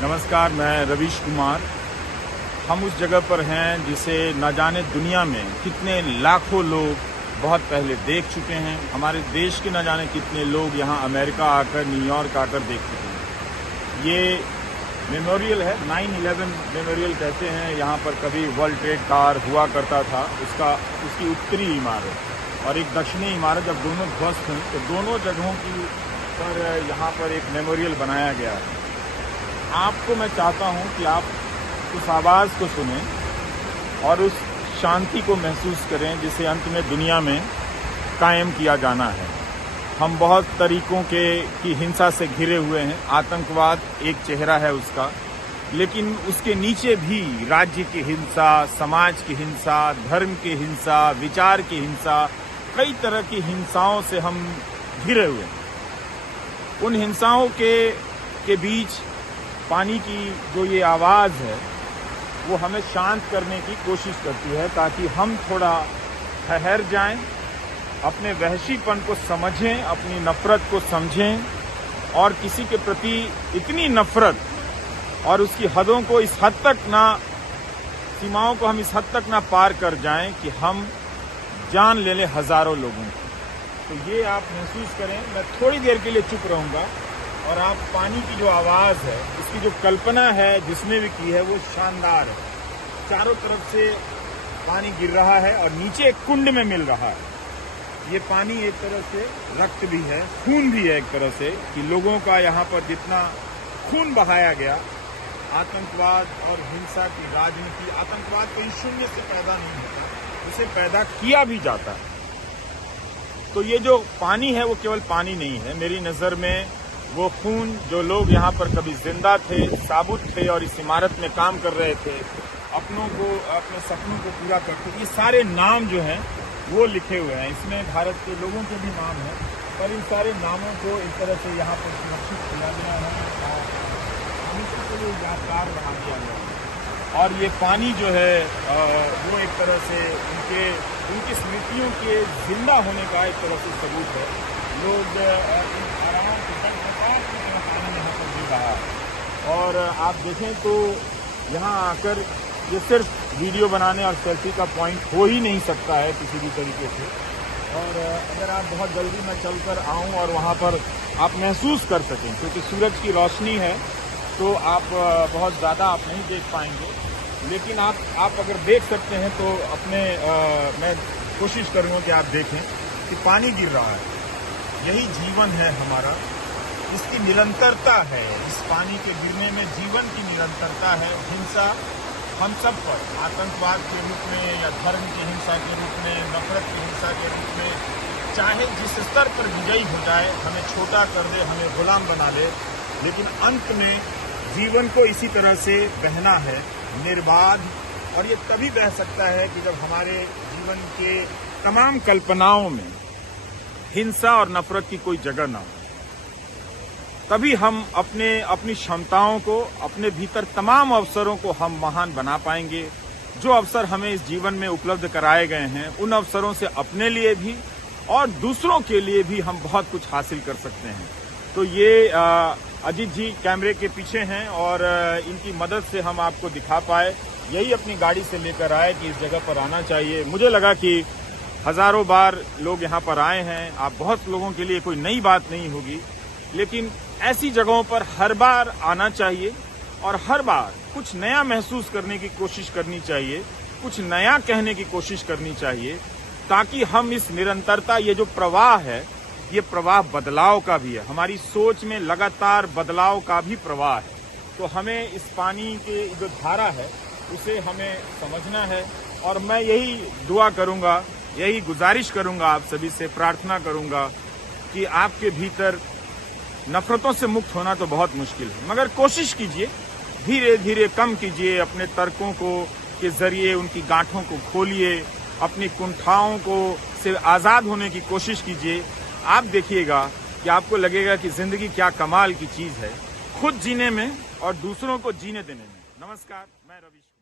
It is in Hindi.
नमस्कार, मैं रवीश कुमार। हम उस जगह पर हैं जिसे न जाने दुनिया में कितने लाखों लोग बहुत पहले देख चुके हैं। हमारे देश के न जाने कितने लोग यहाँ अमेरिका आकर, न्यूयॉर्क आकर देख चुके हैं। ये मेमोरियल है, 9/11 मेमोरियल कहते हैं। यहाँ पर कभी वर्ल्ड ट्रेड टावर हुआ करता था, उसकी उत्तरी इमारत और एक दक्षिणी इमारत जब दोनों ध्वस्त हुई तो दोनों जगहों की पर यहाँ पर एक मेमोरियल बनाया गया है। आपको मैं चाहता हूँ कि आप उस आवाज़ को सुनें और उस शांति को महसूस करें जिसे अंत में दुनिया में कायम किया जाना है। हम बहुत तरीकों की हिंसा से घिरे हुए हैं। आतंकवाद एक चेहरा है उसका, लेकिन उसके नीचे भी राज्य की हिंसा, समाज की हिंसा, धर्म की हिंसा, विचार की हिंसा, कई तरह की हिंसाओं से हम घिरे हुए हैं। उन हिंसाओं के बीच पानी की जो ये आवाज़ है वो हमें शांत करने की कोशिश करती है, ताकि हम थोड़ा ठहर जाएं, अपने वहशीपन को समझें, अपनी नफरत को समझें और किसी के प्रति इतनी नफरत और उसकी हदों को इस हद तक ना, सीमाओं को हम इस हद तक ना पार कर जाएं कि हम जान ले लें हजारों लोगों की। तो ये आप महसूस करें। मैं थोड़ी देर के लिए चुप रहूंगा और आप पानी की जो आवाज़ है, इसकी जो कल्पना है जिसने भी की है वो शानदार है। चारों तरफ से पानी गिर रहा है और नीचे एक कुंड में मिल रहा है। ये पानी एक तरह से रक्त भी है, खून भी है एक तरह से, कि लोगों का यहाँ पर जितना खून बहाया गया, आतंकवाद और हिंसा की राजनीति। आतंकवाद कोई शून्य से पैदा नहीं होता, उसे पैदा किया भी जाता है। तो ये जो पानी है वो केवल पानी नहीं है। मेरी नज़र में वो खून, जो लोग यहाँ पर कभी जिंदा थे, साबुत थे और इस इमारत में काम कर रहे थे, अपने सपनों को पूरा करते, ये सारे नाम जो हैं वो लिखे हुए हैं। इसमें भारत के लोगों के भी नाम हैं, पर इन सारे नामों को एक तरह से यहाँ पर सुरक्षित किया गया है और हमेशा के लिए यादगार बना दिया गया है। और ये पानी जो है वो एक तरह से उनकी स्मृतियों के जिंदा होने का एक तरह से सबूत है। लोग आराम से पानी यहाँ पर गिर रहा है और आप देखें तो यहाँ आकर ये सिर्फ वीडियो बनाने और सेल्फी का पॉइंट हो ही नहीं सकता है किसी भी तरीके से। और अगर आप बहुत जल्दी मैं चलकर आऊँ और वहाँ पर आप महसूस कर सकें, क्योंकि सूरज की रोशनी है तो आप बहुत ज़्यादा आप नहीं देख पाएंगे, लेकिन आप अगर देख सकते हैं तो मैं कोशिश करूँगा कि आप देखें कि पानी गिर रहा है। यही जीवन है हमारा, इसकी निरंतरता है। इस पानी के गिरने में जीवन की निरंतरता है। हिंसा हम सब पर, आतंकवाद के रूप में या धर्म की हिंसा के रूप में, नफरत की हिंसा के रूप में, चाहे जिस स्तर पर विजयी हो जाए, हमें छोटा कर दे, हमें गुलाम बना ले, लेकिन अंत में जीवन को इसी तरह से बहना है, निर्बाध। और ये तभी बह सकता है कि जब हमारे जीवन के तमाम कल्पनाओं में हिंसा और नफरत की कोई जगह ना हो। तभी हम अपनी क्षमताओं को, अपने भीतर तमाम अवसरों को हम महान बना पाएंगे। जो अवसर हमें इस जीवन में उपलब्ध कराए गए हैं, उन अवसरों से अपने लिए भी और दूसरों के लिए भी हम बहुत कुछ हासिल कर सकते हैं। तो ये अजीत जी कैमरे के पीछे हैं और इनकी मदद से हम आपको दिखा पाए। यही अपनी गाड़ी से लेकर आए कि इस जगह पर आना चाहिए। मुझे लगा कि हजारों बार लोग यहाँ पर आए हैं, आप बहुत लोगों के लिए कोई नई बात नहीं होगी, लेकिन ऐसी जगहों पर हर बार आना चाहिए और हर बार कुछ नया महसूस करने की कोशिश करनी चाहिए, कुछ नया कहने की कोशिश करनी चाहिए, ताकि हम इस निरंतरता, ये जो प्रवाह है, ये प्रवाह बदलाव का भी है। हमारी सोच में लगातार बदलाव का भी प्रवाह है। तो हमें इस पानी के जो धारा है उसे हमें समझना है। और मैं यही दुआ करूंगा, यही गुजारिश करूंगा, आप सभी से प्रार्थना करूंगा कि आपके भीतर नफरतों से मुक्त होना तो बहुत मुश्किल है, मगर कोशिश कीजिए, धीरे धीरे कम कीजिए, अपने तर्कों के जरिए उनकी गांठों को खोलिए, अपनी कुंठाओं को से आज़ाद होने की कोशिश कीजिए। आप देखिएगा कि आपको लगेगा कि जिंदगी क्या कमाल की चीज़ है, खुद जीने में और दूसरों को जीने देने में। नमस्कार, मैं रवीश।